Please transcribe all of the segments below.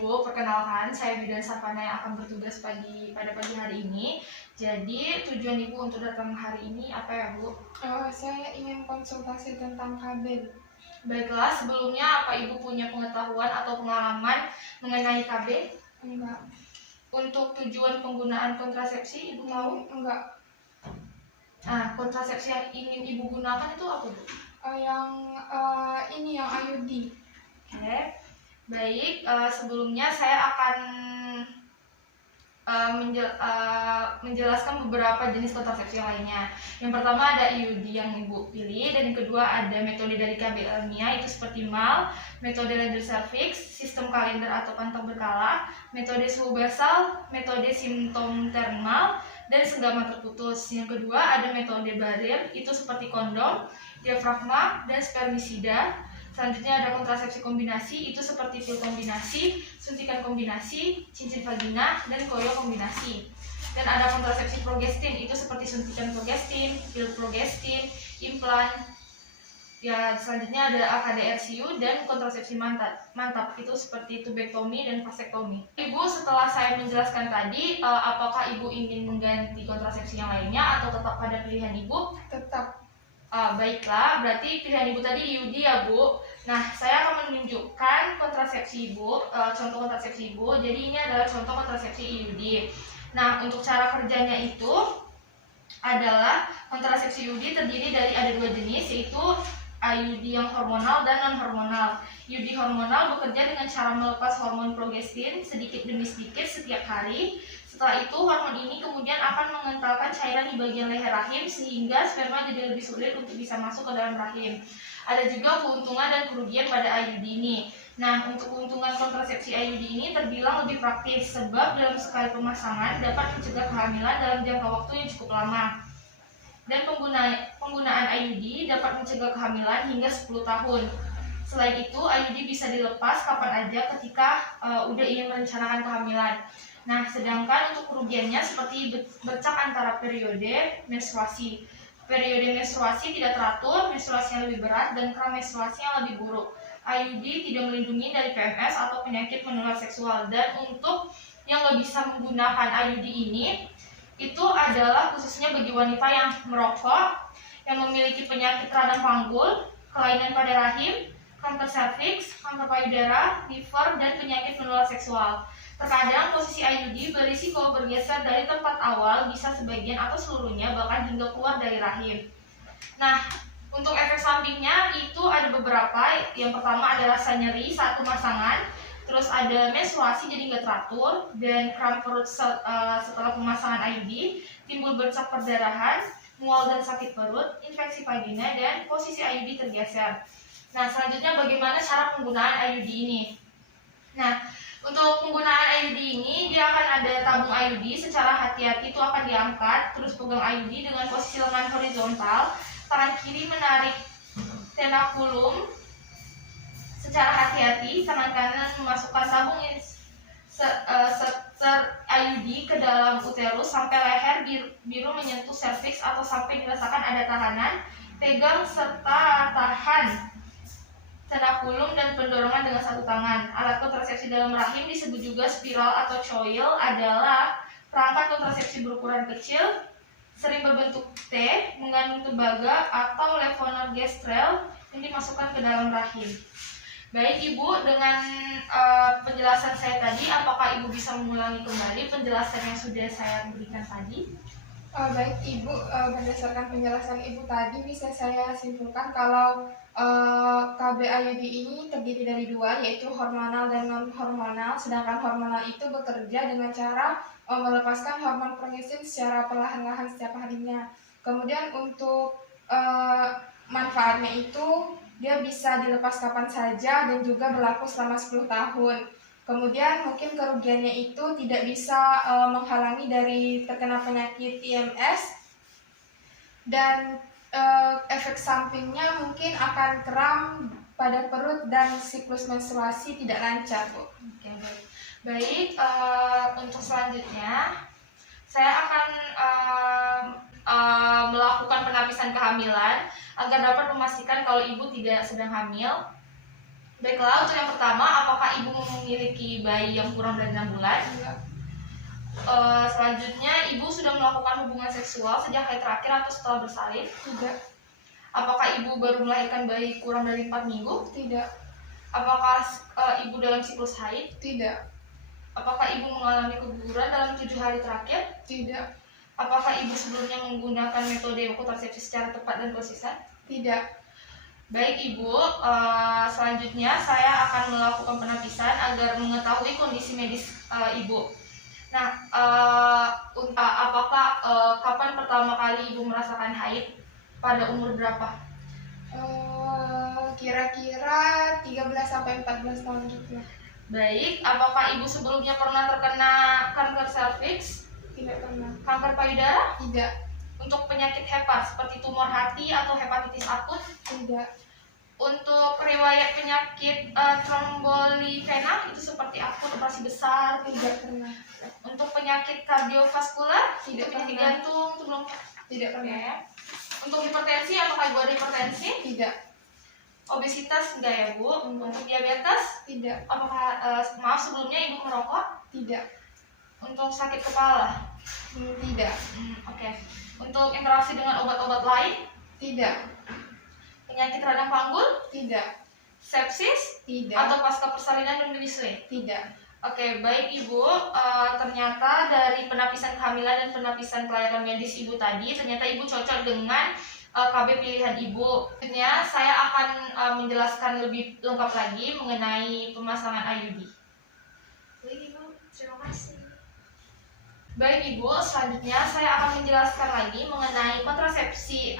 Ibu, perkenalkan saya Bidan Savana yang akan bertugas pada pagi hari ini. Jadi tujuan Ibu untuk datang hari ini apa ya Bu? Saya ingin konsultasi tentang KB. Baiklah, sebelumnya apa Ibu punya pengetahuan atau pengalaman mengenai KB? Enggak. Untuk tujuan penggunaan kontrasepsi Ibu tahu? Enggak. Nah, kontrasepsi yang ingin Ibu gunakan itu apa Bu? Yang IUD. Oke. Baik, sebelumnya saya akan menjelaskan beberapa jenis kontrasepsi lainnya. Yang pertama ada IUD yang Ibu pilih, dan yang kedua ada metode dari KB ilmiah, itu seperti MAL, metode laser cervix, sistem kalender atau pantau berkala, metode suhu basal, metode simptom termal, dan senggama terputus. Yang kedua ada metode barir, itu seperti kondom, diafragma, dan spermisida. Selanjutnya ada kontrasepsi kombinasi, itu seperti pil kombinasi, suntikan kombinasi, cincin vagina, dan koyo kombinasi. Dan ada kontrasepsi progestin, itu seperti suntikan progestin, pil progestin, implan. Ya, selanjutnya ada AKD-RCU dan kontrasepsi mantap, itu seperti tubektomi dan vasektomi. Ibu, setelah saya menjelaskan tadi, apakah Ibu ingin mengganti kontrasepsi yang lainnya atau tetap pada pilihan Ibu? Tetap. Baiklah, berarti pilihan Ibu tadi IUD ya Bu. Nah, saya akan menunjukkan kontrasepsi Ibu, contoh kontrasepsi Ibu. Jadi ini adalah contoh kontrasepsi IUD. Nah, untuk cara kerjanya itu adalah kontrasepsi IUD terdiri dari ada dua jenis, yaitu IUD yang hormonal dan non-hormonal. IUD hormonal bekerja dengan cara melepas hormon progestin sedikit demi sedikit setiap hari. Setelah itu, hormon ini kemudian akan mengentalkan cairan di bagian leher rahim sehingga sperma jadi lebih sulit untuk bisa masuk ke dalam rahim. Ada juga keuntungan dan kerugian pada IUD ini. Nah, untuk keuntungan kontrasepsi IUD ini terbilang lebih praktis sebab dalam sekali pemasangan dapat mencegah kehamilan dalam jangka waktu yang cukup lama. Dan penggunaan IUD dapat mencegah kehamilan hingga 10 tahun. Selain itu, IUD bisa dilepas kapan aja ketika udah ingin merencanakan kehamilan. Nah, sedangkan untuk kerugiannya seperti bercak antara periode menstruasi. Periode menstruasi tidak teratur, menstruasinya lebih berat, dan kram menstruasinya lebih buruk. IUD tidak melindungi dari PMS atau penyakit menular seksual. Dan untuk yang nggak bisa menggunakan IUD ini, itu adalah khususnya bagi wanita yang merokok, yang memiliki penyakit radang panggul, kelainan pada rahim, kanker serviks, kanker payudara, liver, dan penyakit menular seksual. Terkadang posisi IUD berisiko bergeser dari tempat awal, bisa sebagian atau seluruhnya, bahkan hingga keluar dari rahim. Nah, untuk efek sampingnya itu ada beberapa. Yang pertama ada rasa nyeri saat pemasangan, terus ada menstruasi jadi nggak teratur, dan kram perut setelah pemasangan IUD, timbul bercak perdarahan, mual dan sakit perut, infeksi vagina, dan posisi IUD tergeser. Nah, selanjutnya bagaimana cara penggunaan IUD ini? Nah, untuk penggunaan IUD ini, dia akan ada tabung IUD. Secara hati-hati itu akan diangkat, terus pegang IUD dengan posisi lengan horizontal, tangan kiri menarik tenakulum secara hati-hati, tangan kanan memasukkan tabung IUD ke dalam uterus sampai leher biru menyentuh serviks atau sampai dirasakan ada tahanan, pegang serta tahan tenakulum dan pendorongan dengan satu tangan. Alat kontrasepsi dalam rahim disebut juga spiral atau coil, adalah perangkat kontrasepsi berukuran kecil, sering berbentuk T, mengandung tembaga atau levonorgestrel yang dimasukkan ke dalam rahim. Baik Ibu, dengan penjelasan saya tadi, apakah Ibu bisa mengulangi kembali penjelasan yang sudah saya berikan tadi? Baik Ibu, berdasarkan penjelasan Ibu tadi bisa saya simpulkan kalau KB IUD ini terdiri dari dua, yaitu hormonal dan non-hormonal. Sedangkan hormonal itu bekerja dengan cara melepaskan hormon progestin secara perlahan-lahan setiap harinya. Kemudian untuk manfaatnya itu dia bisa dilepas kapan saja dan juga berlaku selama 10 tahun. Kemudian mungkin kerugiannya itu tidak bisa menghalangi dari terkena penyakit IMS, dan efek sampingnya mungkin akan kram pada perut dan siklus menstruasi tidak lancar, Bu. Oke, baik. Baik, untuk selanjutnya saya akan melakukan penapisan kehamilan agar dapat memastikan kalau Ibu tidak sedang hamil. Baiklah, untuk yang pertama, apakah ibu memiliki bayi yang kurang dari 6 bulan? Enggak. Selanjutnya, ibu sudah melakukan hubungan seksual sejak hari terakhir atau setelah bersalin? Tidak. Apakah ibu baru melahirkan bayi kurang dari 4 minggu? Tidak. Apakah ibu dalam siklus haid? Tidak. Apakah ibu mengalami keguguran dalam 7 hari terakhir? Tidak. Apakah ibu sebelumnya menggunakan metode kontrasepsi secara tepat dan konsisten? Tidak. Baik ibu, selanjutnya saya akan melakukan penapisan agar mengetahui kondisi medis ibu. Nah, apakah kapan pertama kali ibu merasakan haid? Pada umur berapa? Kira-kira 13-14 tahun gitu lah. Baik, apakah ibu sebelumnya pernah terkena kanker serviks? Tidak pernah. Kanker payudara? Tidak. Untuk penyakit hepa seperti tumor hati atau hepatitis akut? Tidak. Untuk riwayat penyakit tromboli vena itu seperti akut operasi besar? Tidak pernah. Untuk penyakit kardiovaskular? Tidak penyakit pernah. jantung itu belum? Tidak pernah. Oke. Untuk hipertensi, apakah ibu ada hipertensi? Tidak. Obesitas enggak ya bu? Enggak. Untuk diabetes? Tidak. Apakah maaf sebelumnya ibu merokok? Tidak. Untuk sakit kepala? Tidak. Oke. Untuk interaksi dengan obat-obat lain? Tidak. Penyakit radang panggul? Tidak. Sepsis? Tidak. Atau pasca persalinan dan menyusui? Tidak. Oke, baik ibu. Ternyata dari penapisan kehamilan dan penapisan kelayakan medis ibu tadi, ternyata ibu cocok dengan KB pilihan ibu. Selanjutnya saya akan menjelaskan lebih lengkap lagi mengenai pemasangan IUD. Baik ibu, terima kasih. Baik ibu, selanjutnya saya akan menjelaskan lagi mengenai kontrasepsi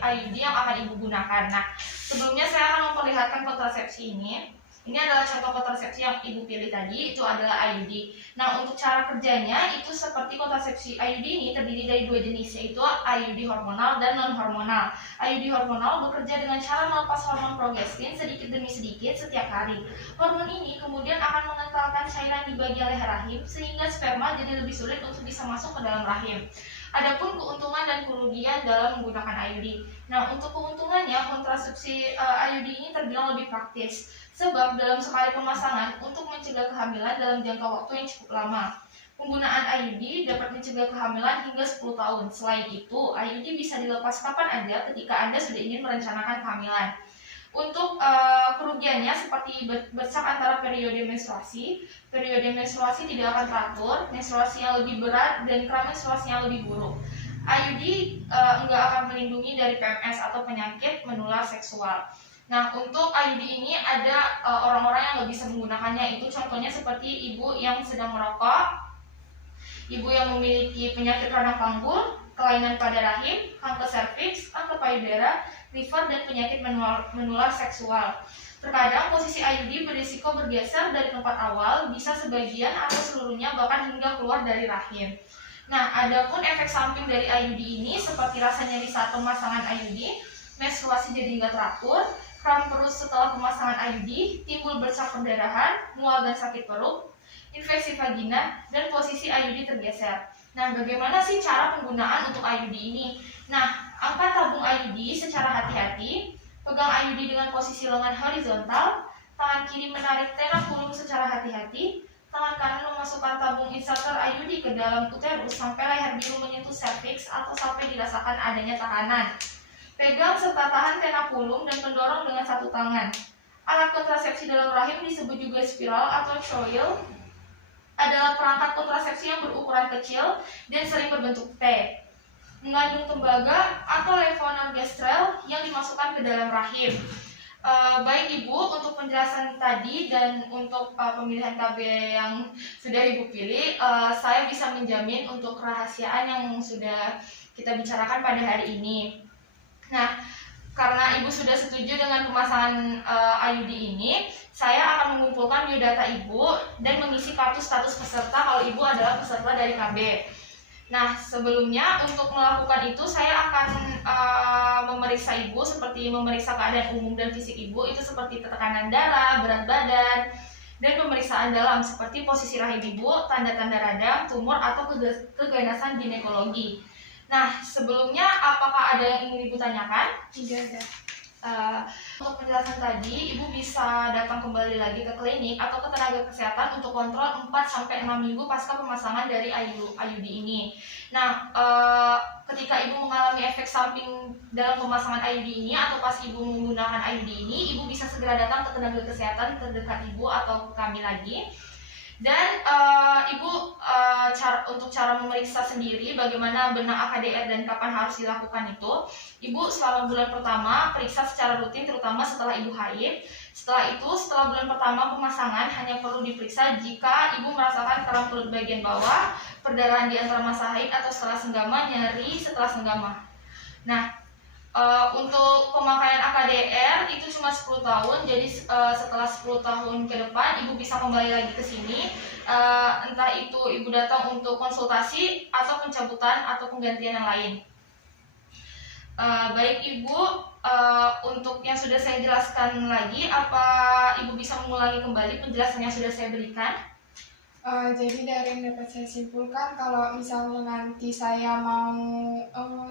IUD yang akan ibu gunakan. Nah, sebelumnya saya akan memperlihatkan kontrasepsi ini. Ini adalah contoh kontrasepsi yang ibu pilih tadi, itu adalah IUD. Nah, untuk cara kerjanya itu seperti kontrasepsi IUD ini terdiri dari 2 jenis, yaitu IUD hormonal dan non-hormonal. IUD hormonal bekerja dengan cara melepas hormon progestin sedikit demi sedikit setiap hari. Hormon ini kemudian akan mengentalkan cairan di bagian leher rahim sehingga sperma jadi lebih sulit untuk bisa masuk ke dalam rahim. Adapun keuntungan dan kerugian dalam menggunakan IUD. Nah, untuk keuntungannya kontrasepsi IUD ini terbilang lebih praktis. Sebab dalam sekali pemasangan untuk mencegah kehamilan dalam jangka waktu yang cukup lama. Penggunaan IUD dapat mencegah kehamilan hingga 10 tahun. Selain itu, IUD bisa dilepas kapan aja ketika Anda sudah ingin merencanakan kehamilan. Untuk kerugiannya seperti bersak antara periode menstruasi tidak akan teratur, menstruasi yang lebih berat, dan menstruasi yang lebih buruk. IUD enggak akan melindungi dari PMS atau penyakit menular seksual. Nah, untuk IUD ini ada orang-orang yang nggak bisa menggunakannya. Itu contohnya seperti ibu yang sedang merokok, ibu yang memiliki penyakit radang panggul, kelainan pada rahim, kanker serviks, kanker payudara, liver, dan penyakit menular seksual. Terkadang posisi IUD berisiko bergeser dari tempat awal, bisa sebagian atau seluruhnya bahkan hingga keluar dari rahim. Nah, adapun efek samping dari IUD ini seperti rasa nyeri saat pemasangan IUD, menstruasi jadi nggak teratur, kram perut setelah pemasangan IUD, timbul bercak perdarahan, mual dan sakit perut, infeksi vagina, dan posisi IUD tergeser. Nah, bagaimana sih cara penggunaan untuk IUD ini? Nah, angkat tabung IUD secara hati-hati, pegang IUD dengan posisi lengan horizontal, tangan kiri menarik tenacculum secara hati-hati, tangan kanan memasukkan tabung inserter IUD ke dalam uterus sampai leher biru menyentuh serviks atau sampai dirasakan adanya tahanan. Pegang serta tahan tenacculum dan pendorong dengan satu tangan. Alat kontrasepsi dalam rahim disebut juga spiral atau coil. Adalah perangkat kontrasepsi yang berukuran kecil dan sering berbentuk T. Mengandung tembaga atau levonorgestrel yang dimasukkan ke dalam rahim. Baik ibu, untuk penjelasan tadi dan untuk pemilihan KB yang sudah ibu pilih, saya bisa menjamin untuk kerahasiaan yang sudah kita bicarakan pada hari ini. Nah, karena ibu sudah setuju dengan pemasangan IUD ini, saya akan mengumpulkan biodata ibu dan mengisi kartu status peserta kalau ibu adalah peserta dari KB. Nah, sebelumnya untuk melakukan itu saya akan memeriksa ibu seperti memeriksa keadaan umum dan fisik ibu, itu seperti tekanan darah, berat badan, dan pemeriksaan dalam seperti posisi rahim ibu, tanda-tanda radang, tumor, atau keganasan ginekologi. Nah, sebelumnya apakah ada yang ingin ibu tanyakan? Tidak ada. Untuk penjelasan tadi, Ibu bisa datang kembali lagi ke klinik atau ke tenaga kesehatan untuk kontrol 4-6 minggu pasca pemasangan dari IUD ini. Nah, ketika Ibu mengalami efek samping dalam pemasangan IUD ini atau pas Ibu menggunakan IUD ini, Ibu bisa segera datang ke tenaga kesehatan terdekat Ibu atau ke kami lagi. Dan untuk cara memeriksa sendiri bagaimana benang AKDR dan kapan harus dilakukan itu, Ibu selama bulan pertama periksa secara rutin terutama setelah Ibu haid. Setelah itu, setelah bulan pertama pemasangan hanya perlu diperiksa jika Ibu merasakan kram perut bagian bawah, perdarahan di antara masa haid atau setelah senggama, nyeri setelah senggama. Nah, untuk pemakaian AKDR itu cuma 10 tahun, jadi setelah 10 tahun ke depan Ibu bisa kembali lagi ke sini, entah itu Ibu datang untuk konsultasi atau pencabutan atau penggantian yang lain. Baik Ibu, untuk yang sudah saya jelaskan lagi, apa Ibu bisa mengulangi kembali penjelasan yang sudah saya berikan? Jadi dari yang dapat saya simpulkan, kalau misalnya nanti saya mau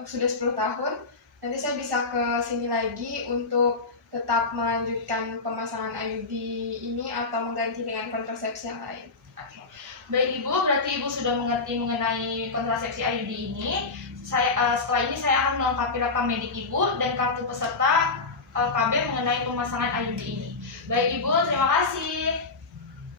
sudah 10 tahun, nanti saya bisa ke sini lagi untuk tetap melanjutkan pemasangan IUD ini atau mengganti dengan kontrasepsi yang lain. Oke. Baik Ibu, berarti Ibu sudah mengerti mengenai kontrasepsi IUD ini. Setelah ini saya akan melengkapi rekam medik Ibu dan kartu peserta KB mengenai pemasangan IUD ini. Baik Ibu, terima kasih.